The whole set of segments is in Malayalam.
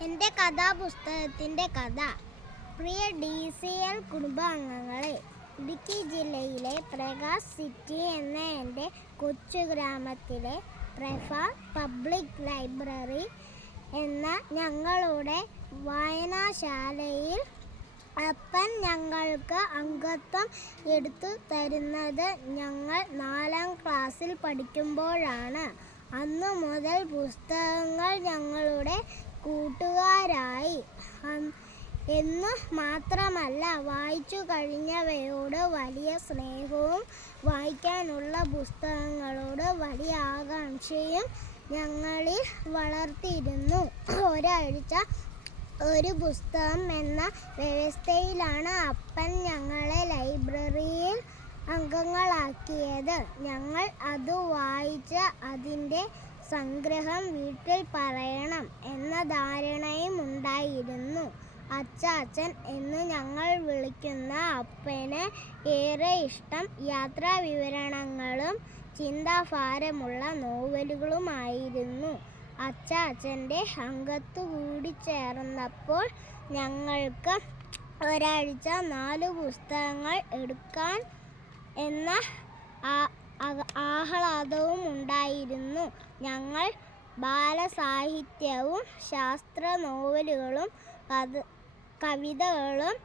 എന്റെ കഥാപുസ്തകത്തിന്റെ കഥ. പ്രിയ ഡി സി എൽ കുടുംബാംഗങ്ങളെ ഇടുക്കി ജില്ലയിലെ പ്രകാശ് സിറ്റി എന്ന എന്റെ കൊച്ചു ഗ്രാമത്തിലെ പ്രഫ പബ്ലിക് ലൈബ്രറി എന്ന ഞങ്ങളുടെ വായനാശാലയിൽ അപ്പൻ ഞങ്ങൾക്ക് അംഗത്വം എടുത്തു തരുന്നത് ഞങ്ങൾ നാലാം ക്ലാസ്സിൽ പഠിക്കുമ്പോഴാണ്. അന്നു മുതൽ പുസ്തകങ്ങൾ ഞങ്ങളുടെ കൂട്ടുകാരായി. എന്ന് മാത്രമല്ല വായിച്ചു കഴിഞ്ഞവയോട് വലിയ സ്നേഹവും വായിക്കാനുള്ള പുസ്തകങ്ങളോട് വലിയ ആകാംക്ഷയും ഞങ്ങളിൽ വളർത്തിയിരുന്നു. ഒരാഴ്ച ഒരു പുസ്തകം എന്ന വ്യവസ്ഥയിലാണ് അപ്പൻ ഞങ്ങളെ ലൈബ്രറിയിൽ അംഗങ്ങളാക്കിയത്. ഞങ്ങൾ അത് വായിച്ച് അതിന്റെ സംഗ്രഹം വീട്ടിൽ പറയണം എന്ന ധാരണയും ഉണ്ടായിരുന്നു അച്ചാച്ചൻ എന്ന് ഞങ്ങൾ വിളിക്കുന്ന അപ്പന് ഏറെ ഇഷ്ടം യാത്രാ വിവരണങ്ങളും ചിന്താഭാരമുള്ള നോവലുകളുമായിരുന്നു. അച്ചാച്ചന്റെ അംഗത്തു കൂടി ചേർന്നപ്പോൾ ഞങ്ങൾക്ക് ഒരാഴ്ച നാല് പുസ്തകങ്ങൾ എടുക്കാൻ എന്ന ആഹ്ലാദവും ഉണ്ടായിരുന്നു. ഞങ്ങൾ ബാലസാഹിത്യവും ശാസ്ത്ര നോവലുകളും കവിതകളും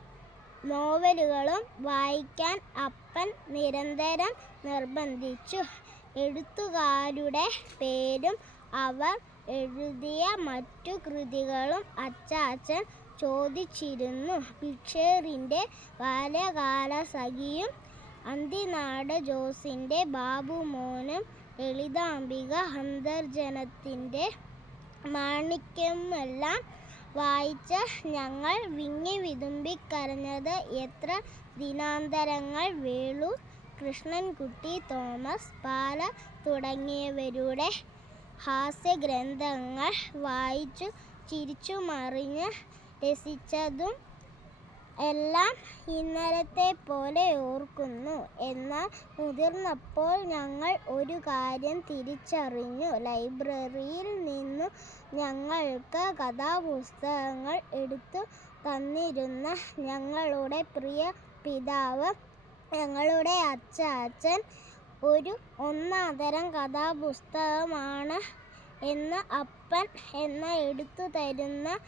നോവലുകളും വായിക്കാൻ അപ്പൻ നിരന്തരം നിർബന്ധിച്ചു. എഴുത്തുകാരുടെ പേരും അവർ എഴുതിയ മറ്റു കൃതികളും അച്ചാച്ചൻ ചോദിച്ചിരുന്നു. പിക്ഷേറിന്റെ ബാല്യകാല സഖിയും അന്തിനാട് ജോസിന്റെ ബാബുമോനും ലളിതാംബിക അന്തർജനത്തിന്റെ മാണിക്യമെല്ലാം വായിച്ച ഞങ്ങൾ വിങ്ങി വിതുമ്പിക്കരഞ്ഞത് എത്ര ദിനാന്തരങ്ങൾ വേളു കൃഷ്ണൻകുട്ടി തോമസ് പാല തുടങ്ങിയവരുടെ ഹാസ്യഗ്രന്ഥങ്ങൾ വായിച്ചു ചിരിച്ചു മറിഞ്ഞ് രസിച്ചതും എല്ലാം ഇന്നലത്തെ പോലെ ഓർക്കുന്നു. എന്നാൽ മുതിർന്നപ്പോൾ ഞങ്ങൾ ഒരു കാര്യം തിരിച്ചറിഞ്ഞു. ലൈബ്രറിയിൽ നിന്നു ഞങ്ങൾക്ക് കഥാപുസ്തകങ്ങൾ എടുത്തു തന്നിരുന്ന ഞങ്ങളുടെ പ്രിയ പിതാവ് ഞങ്ങളുടെ അച്ചാച്ചൻ ഒരു ഒന്നാന്തരം കഥാപുസ്തകമാണ് എന്ന് അപ്പൻ എന്ന എടുത്തു തരുന്ന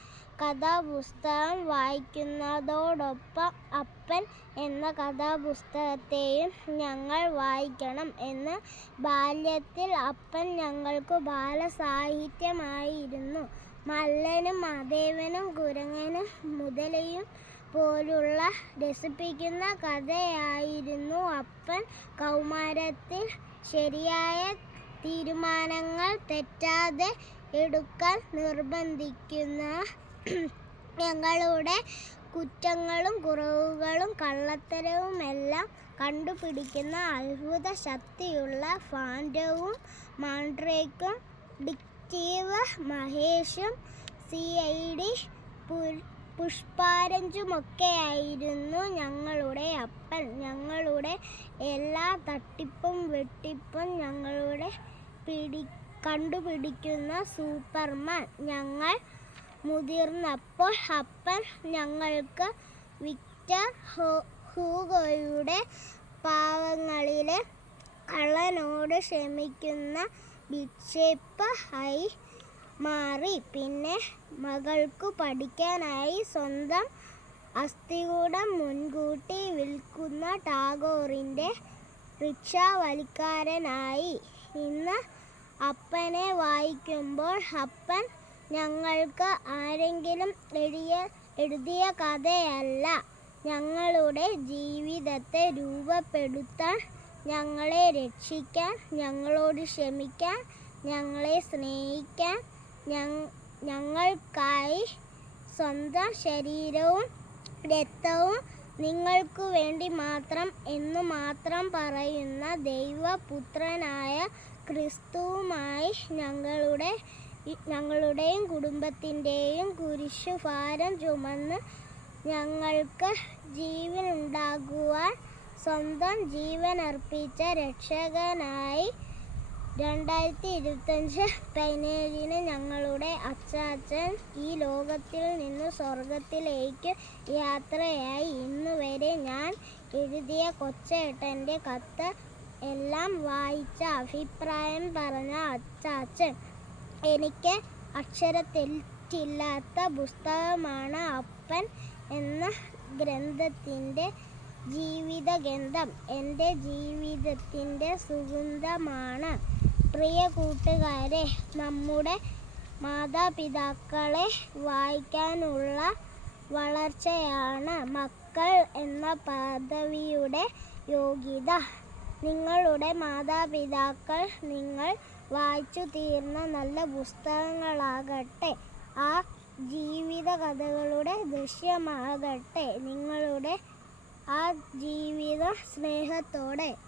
കഥാപുസ്തകം വായിക്കുന്നതോടൊപ്പം അപ്പൻ എന്ന കഥാപുസ്തകത്തെയും ഞങ്ങൾ വായിക്കണം എന്ന് ബാല്യത്തിൽ അപ്പൻ ഞങ്ങൾക്ക് ബാലസാഹിത്യമായിരുന്നു. മല്ലനും മദേവനും കുരങ്ങനും മുതലയും പോലുള്ള രസിപ്പിക്കുന്ന കഥയായിരുന്നു അപ്പൻ കൗമാരത്തിൽ ശരിയായ തീരുമാനങ്ങൾ തെറ്റാതെ എടുക്കാൻ നിർബന്ധിക്കുന്ന ഞങ്ങളുടെ കുറ്റങ്ങളും കുറവുകളും കള്ളത്തരവുമെല്ലാം കണ്ടുപിടിക്കുന്ന അത്ഭുത ശക്തിയുള്ള ഫാൻഡവും മാൻഡ്രേക്കും ഡിക്റ്റീവ് മഹേഷും സി ഐ ഡി പുഷ്പാരഞ്ചുമൊക്കെയായിരുന്നു ഞങ്ങളുടെ അപ്പൻ. ഞങ്ങളുടെ എല്ലാ തട്ടിപ്പും വെട്ടിപ്പും ഞങ്ങളുടെ പിടി കണ്ടുപിടിക്കുന്ന സൂപ്പർമാൻ ഞങ്ങൾ മുതിർന്നപ്പോൾ അപ്പൻ ഞങ്ങൾക്ക് വിക്ടർ ഹൂഗോയുടെ പാവങ്ങളിലെ കള്ളനോട് ക്ഷമിക്കുന്ന ഭിക്ഷേപ്പ് ആയി മാറി. പിന്നെ മകൾക്കു പഠിക്കാനായി സ്വന്തം അസ്ഥികൂടം മുൻകൂട്ടി വിൽക്കുന്ന ടാഗോറിന്റെ റിക്ഷാവലിക്കാരനായി. ഇന്ന് അപ്പനെ വായിക്കുമ്പോൾ അപ്പൻ ഞങ്ങൾക്ക് ആരെങ്കിലും എഴുതിയ എഴുതിയ കഥയല്ല. ഞങ്ങളുടെ ജീവിതത്തെ രൂപപ്പെടുത്താൻ ഞങ്ങളെ രക്ഷിക്കാൻ ഞങ്ങളോട് ക്ഷമിക്കാൻ ഞങ്ങളെ സ്നേഹിക്കാൻ ഞങ്ങൾക്കായി സ്വന്തം ശരീരവും രക്തവും നിങ്ങൾക്കു വേണ്ടി മാത്രം എന്നു മാത്രം പറയുന്ന ദൈവപുത്രനായ ക്രിസ്തുവുമായി ഞങ്ങളുടെ ഞങ്ങളുടെയും കുടുംബത്തിന്റെയും കുരിശുഭാരം ചുമന്ന് ഞങ്ങൾക്ക് ജീവനുണ്ടാകുവാൻ സ്വന്തം ജീവൻ അർപ്പിച്ച രക്ഷകനായി രണ്ടായിരത്തി ഇരുപത്തഞ്ച് പതിനേഴിന് ഞങ്ങളുടെ അച്ചാച്ചൻ ഈ ലോകത്തിൽ നിന്ന് സ്വർഗത്തിലേക്ക് യാത്രയായി. ഇന്നുവരെ ഞാൻ എഴുതിയ കൊച്ചേട്ടന്റെ കത്ത് എല്ലാം വായിച്ച അഭിപ്രായം പറഞ്ഞ അച്ചാച്ചൻ. എനിക്ക് അക്ഷരത്തെറ്റില്ലാത്ത പുസ്തകമാണ് അപ്പൻ എന്ന ഗ്രന്ഥത്തിന്റെ ജീവിത ജീവിതഗന്ധം. എന്റെ ജീവിതത്തിന്റെ സുഗന്ധമാണ്. പ്രിയ കൂട്ടുകാരെ നമ്മുടെ മാതാപിതാക്കളെ വായിക്കാനുള്ള വളർച്ചയാണ് മക്കൾ എന്ന പദവിയുടെ യോഗ്യത. നിങ്ങളുടെ മാതാപിതാക്കൾ നിങ്ങൾ വായിച്ചു തീർന്ന നല്ല പുസ്തകങ്ങളാകട്ടെ ആ ജീവിത കഥകളുടെ ദൃശ്യമാകട്ടെ നിങ്ങളുടെ ആ ജീവിത സ്നേഹത്തോടെ